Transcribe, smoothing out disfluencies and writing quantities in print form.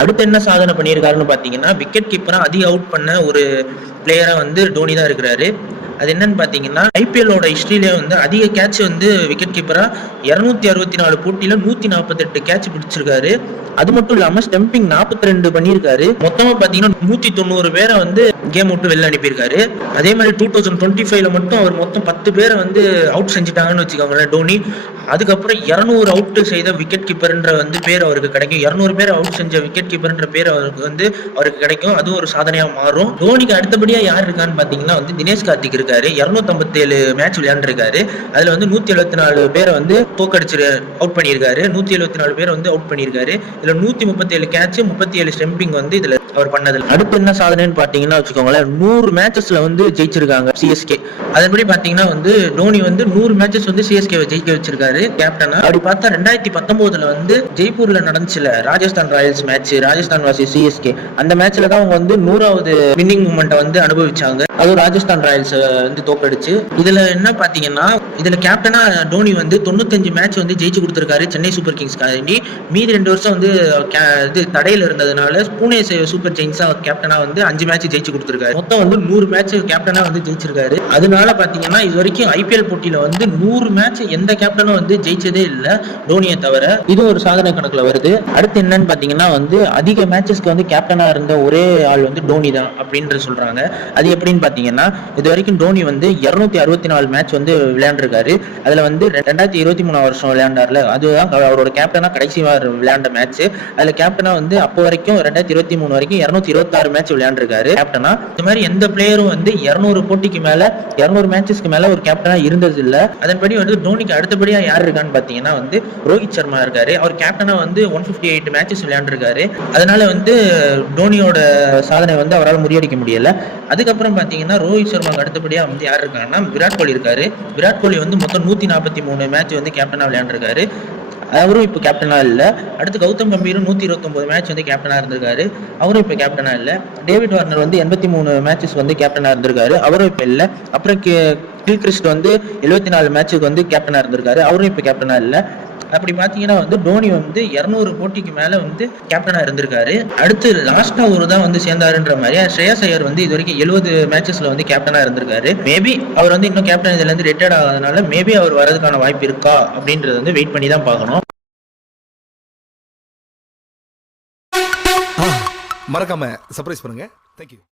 அடுத்து என்ன சாதனை பண்ணியிருக்காருன்னு பார்த்தீங்கன்னா, விக்கெட் கீப்பரா அதிக அவுட் பண்ண ஒரு பிளேயரா வந்து டோனி தான் இருக்கிறாரு. அது என்னன்னு பார்த்தீங்கன்னா, ஐபிஎல்லோட ஹிஸ்டரியிலே வந்து அதிக கேட்ச் வந்து விக்கெட் கீப்பரா 264 போட்டியில 148 கேட்ச் பிடிச்சிருக்காரு. அது மட்டும் இல்லாம ஸ்டம்பிங் 42 பண்ணியிருக்காரு. மொத்தமா பார்த்தீங்கன்னா 190 பேரை வந்து கேம் விட்டு வெளில அனுப்பியிருக்காரு. அதே மாதிரி 2025ல மட்டும் அவர் மொத்தம் 10 பேரை வந்து அவுட் செஞ்சுட்டாங்கன்னு வச்சுக்கோங்களேன் டோனி. அதுக்கப்புறம் 200 அவுட் செய்த விக்கெட் கீப்பர்ன்ற வந்து பேர் அவருக்கு கிடைக்கும். 200 பேர் அவுட் செஞ்ச விக்கெட் கீப்பர்ன்ற பேர் அவருக்கு கிடைக்கும். அதுவும் ஒரு சாதனையா மாறும். தோனிக்கு அடுத்தபடியா யார் இருக்கான்னு பாத்தீங்கன்னா வந்து தினேஷ் கார்த்திக் இருக்காரு. 257 மேட்ச் விளையாண்டுருக்காரு. அதுல வந்து 174 பேரை வந்து தோக்கடிச்சு அவுட் பண்ணியிருக்காரு. 174 பேரை வந்து அவுட் பண்ணியிருக்காரு. இதுல 137 கேட்ச் 37 ஸ்டம்பிங் வந்து இதுல அவர் பண்ணது. அடுத்து என்ன சாதனைன்னு பாத்தீங்கன்னா வச்சுக்கோங்களேன், 100 மேட்சஸ்ல வந்து ஜெயிச்சிருக்காங்க சிஎஸ்கே. அதன்படி பாத்தீங்கன்னா வந்து டோனி வந்து 100 மேட்சஸ் வந்து சிஎஸ்கே ஜெயிக்க வச்சிருக்காரு கேப்டனா. அப்படி பார்த்தா 2019ல வந்து ஜெய்ப்பூர்ல நடந்துச்சுல ராஜஸ்தான் ராயல்ஸ் மேட்ச், ராஜஸ்தான் வாசி சிஎஸ்கே, அந்த மேட்ச்ல தான் அவங்க வந்து 100வது வின்னிங் மூமெண்ட்டை வந்து அனுபவிச்சாங்க. அதுவும் ராஜஸ்தான் ராயல்ஸ் வந்து தோக்கடிச்சு. இதுல என்ன பாத்தீங்கன்னா, இதுல கேப்டனா டோனி வந்து 95 மேட்ச் வந்து ஜெயிச்சு கொடுத்திருக்காரு சென்னை சூப்பர் கிங்ஸ்காண்டி. மீதி 2 வருஷம் வந்து இது தடையில இருந்ததுனால புனே சூப்பர் ஜெயின்ஸா கேப்டனா வந்து 5 மேட்ச் ஜெயிச்சு கொடுத்திருக்காரு. மொத்தம் வந்து 100 மேட்ச் கேப்டனா வந்து ஜெயிச்சிருக்காரு. அதனால பாத்தீங்கன்னா இது வரைக்கும் ஐபிஎல் போட்டியில வந்து 100 மேட்ச் எந்த கேப்டனும் வந்து ஜெயிச்சதே இல்ல டோனியை தவிர. இது ஒரு சாதனை கணக்குல வருது. அடுத்து என்னன்னு பாத்தீங்கன்னா வந்து அதிக மேட்சஸ்க்கு வந்து கேப்டனா இருந்த ஒரே ஆள் வந்து டோனி தான் அப்படின்னு சொல்றாங்க. அது எப்படின்னு பாத்தீங்கன்னா, இது வரைக்கும் டோனி வந்து 264 மேட்ச் வந்து விளையாண்டுருக்காரு. அதுல வந்து 2023 வருஷம் விளையாண்டார்ல, அதுதான் அவரோட கேப்டனா கடைசி விளையாண்ட மேட்ச். அதுல கேப்டனா வந்து அப்போ வரைக்கும் 2023 வரைக்கும் 226 மேட்ச் விளையாண்டுருக்காரு கேப்டனா. இந்த மாதிரி எந்த பிளேயரும் வந்து 200 போட்டிக்கு மேல 200 மேட்சஸ்க்கு மேல ஒரு கேப்டனா இருந்தது இல்ல. அதன்படி வந்து டோனிக்கு அடுத்தபடியா யார் இருக்கான்னு பாத்தீங்கன்னா வந்து ரோஹித் சர்மா இருக்காரு. அவர் கேப்டனா வந்து 158 மேட்சஸ் விளையாண்டுருக்காரு. அதனால வந்து டோனியோட சாதனை வந்து அவரால் முறியடிக்க முடியல. அதுக்கப்புறம் பாத்தீங்கன்னா ரோஹித் சர்மாக்கு அடுத்தபடியா வந்து யார் இருக்காங்கன்னா விராட் கோலி இருக்காரு. விராட் கோலி வந்து மொத்தம் 143 மேட்ச் வந்து கேப்டனா விளையாண்டுருக்காரு. அவரும் இப்போ கேப்டனா இல்லை. அடுத்து கௌதம் கம்பீரும் 129 மேட்ச் வந்து கேப்டனா இருந்திருக்காரு. அவரும் இப்போ கேப்டனா இல்லை. டேவிட் வார்னர் வந்து 83 மேட்சஸ் வந்து கேப்டனா இருந்திருக்காரு. அவரும் இப்போ இல்லை. அப்புறம் கில்கிறிஸ்ட் வந்து 74 மேட்சுக்கு வந்து கேப்டனா இருந்திருக்காரு. அவரும் இப்போ கேப்டனா இல்லை. அப்படி பாத்தீங்கன்னா வந்து டோனி வந்து 200 போட்டிக்கு மேல வந்து கேப்டனா இருந்திருக்காரு. அடுத்து லாஸ்டா ஒரு தான் வந்து சேர்ந்தாருன்ற மாதிரி ஸ்ரேயஸ் ஐயர் வந்து இது வரைக்கும் 70 மேட்சஸ்ல வந்து கேப்டனா இருந்திருக்காரு. மேபி அவர் வந்து இன்னும் கேப்டன் இதுல இருந்து ரிட்டையர்ட் ஆகாதனால மேபி அவர் வரதுக்கான வாய்ப்பு இருக்கா அப்படின்றது வந்து வெயிட் பண்ணி தான் பார்க்கணும். மறக்காம சர்ப்ரைஸ் பண்ணுங்க. தேங்க்யூ.